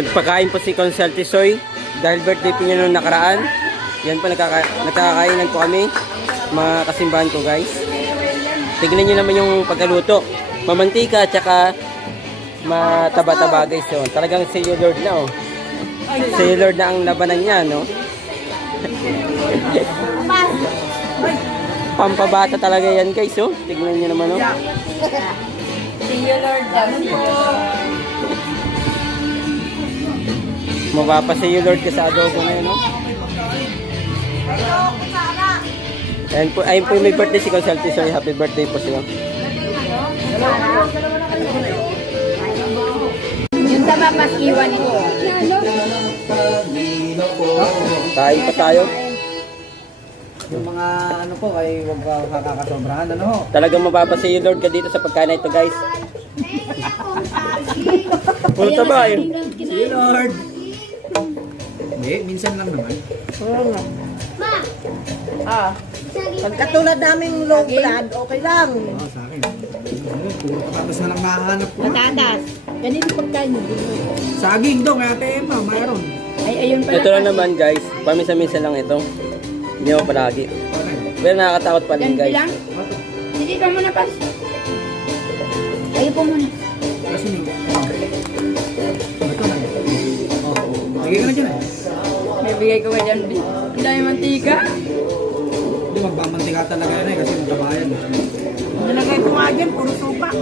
Nagpakain po si Consulti Soy dahil birthday po niya nung nakaraan. Yan po, nagkakainan po kami, mga kasimbahan ko guys. Tignan nyo naman yung pagkaluto. Mamantika at saka mataba-taba guys. So, talagang Sailor Lord na oh. Sailor Lord na ang labanan niya, no? Pampabata talaga yan guys, oh. Tignan nyo naman, oh. Sailor Lord daw. Mapapasayo Lord ka sa adobo na yun, no? Ayun po yung may birthday si Consulti Soy. Happy birthday po siya. Yung tama pas iwan ko. Kain pa tayo. Yung mga ano po ay huwag kakakasobrahan ano. Talagang mapapasayo Lord ka dito sa pagkain na ito guys. Puro taba yun. Si Lord. Hindi, minsan lang naman. Pagkatulad naming low blood, okay lang. Oo, sa akin. Puro patatas na lang mahanap ko. Patatas. Ganito pagkain mo. Saging daw, kaya Emma, mayroon. Ay, ayun pala. Ito lang naman guys. Paminsan-minsan lang ito. Hindi mo palagi. Pero nakakatakot pa rin Yan guys. bilang. Hindi ka muna pas. Ayaw po muna. Kasi ito na. Lagay ka na dyan eh. May bigay ko ba dyan? Ang dami mantika. Hindi, magmamantika talaga yan eh kasi magkabayan. Nilagay ko nga dyan, puro suka.